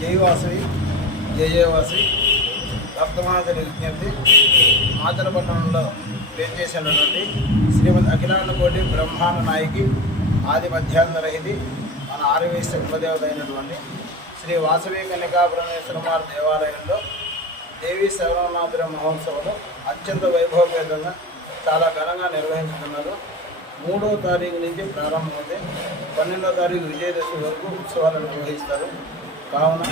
జయవాసి భక్తమహాజని విజ్ఞప్తి. మాతల పట్టణంలో శ్రీమద్ శ్రీమతి అఖిలాండకోటి బ్రహ్మాండ నాయకి ఆది మధ్యాంతరహితి మన ఆరవేశ కులదేవత అయినటువంటి శ్రీ వాసవి కన్యకాపురమేశ్వరమార్ దేవాలయంలో దేవీ శరవనాథుల మహోత్సవాలు అత్యంత వైభవపేతంగా చాలా ఘనంగా నిర్వహించుకున్నారు మూడో తారీఖు నుంచి ప్రారంభమైతే పన్నెండో తారీఖు విజయదశమి వరకు ఉత్సవాలు నిర్వహిస్తారు. కావున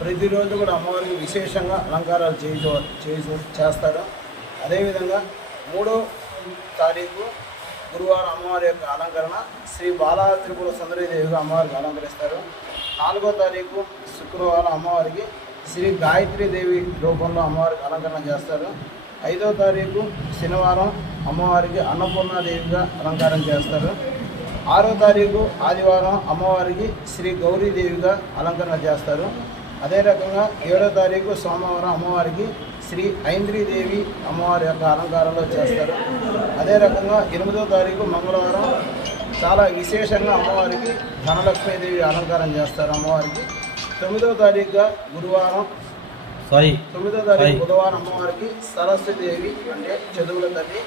ప్రతిరోజు కూడా అమ్మవారికి విశేషంగా అలంకారాలు చేయించు చేసి చేస్తారు. అదేవిధంగా మూడో తారీఖు గురువారం అమ్మవారి యొక్క అలంకరణ శ్రీ బాలా త్రిపుర సుందరీదేవిగా అమ్మవారికి అలంకరిస్తారు. నాలుగో తారీఖు శుక్రవారం అమ్మవారికి శ్రీ గాయత్రీదేవి రూపంలో అమ్మవారికి అలంకరణ చేస్తారు. ఐదో తారీఖు శనివారం అమ్మవారికి అన్నపూర్ణాదేవిగా అలంకారం చేస్తారు. ఆరో తారీఖు ఆదివారం అమ్మవారికి శ్రీ గౌరీదేవిగా అలంకరణ చేస్తారు. అదే రకంగా ఏడో తారీఖు సోమవారం అమ్మవారికి శ్రీ ఐంద్రీదేవి అమ్మవారి యొక్క అలంకారంలో చేస్తారు. అదే రకంగా ఎనిమిదో తారీఖు మంగళవారం చాలా విశేషంగా అమ్మవారికి ధనలక్ష్మీదేవి అలంకారం చేస్తారు అమ్మవారికి. తొమ్మిదో తారీఖుగా గురువారం సాయి. తొమ్మిదో తారీఖు. బుధవారం అమ్మవారికి సరస్వతీదేవి అంటే చదువుల తల్లి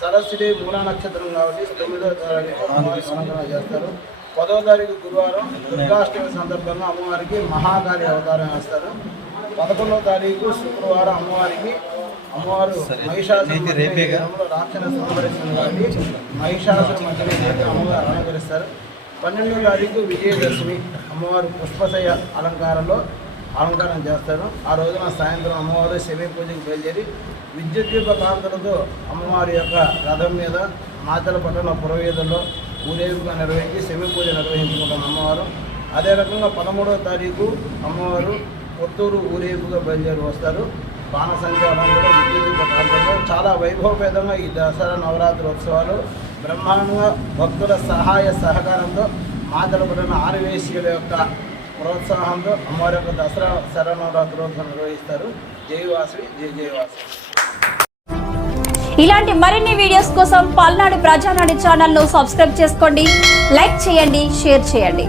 సరస్వతి మూలా నక్షత్రం కాబట్టి తొమ్మిదో తారీఖు అలంకరణ చేస్తారు. పదో తారీఖు గురువారం దుర్గాష్టమి సందర్భంగా అమ్మవారికి మహాకాళి అవతారం వేస్తారు. పదకొండో తారీఖు శుక్రవారం అమ్మవారికి అమ్మవారు? యుగంలో రాక్షణ సంహరిస్తుంది కాబట్టి మహిషాసుర మధ్య అమ్మవారు అలంకరిస్తారు. పన్నెండో తారీఖు విజయదశమి అమ్మవారు పుష్పశయ అలంకారంలో అలంకారం చేస్తారు. ఆ రోజున సాయంత్రం అమ్మవారు శమీ పూజకు బయలుదేరి విద్యుత్ యొక్క కాంతులతో అమ్మవారి యొక్క రథం మీద మాతల పట్టణ పురవీధుల్లో ఊరేగింపుగా నిర్వహించి శమీ పూజ నిర్వహించుకుంటాం అమ్మవారు. అదే రకంగా పదమూడవ తారీఖు అమ్మవారు కొత్తూరు ఊరేగింపుగా బయలుదేరి వస్తారు. బాణసంచారంలో కూడా విద్యుత్ యొక్క కాంతులతో చాలా వైభవపేతంగా ఈ దసరా నవరాత్రి ఉత్సవాలు బ్రహ్మాండంగా భక్తుల సహాయ సహకారంతో మాతలపడిన ఆరువేశీయుల యొక్క ప్రోత్సాహంతో అమ్మవారి యొక్క దసరా శరణవరాత్రోత్సవం నిర్వహిస్తారు. జయవాసి జయ జయవాసి ఇలాంటి మరిన్ని వీడియోస్ కోసం పల్నాడు ప్రజానాడు ఛానల్ను సబ్స్క్రైబ్ చేసుకోండి లైక్ చేయండి షేర్ చేయండి.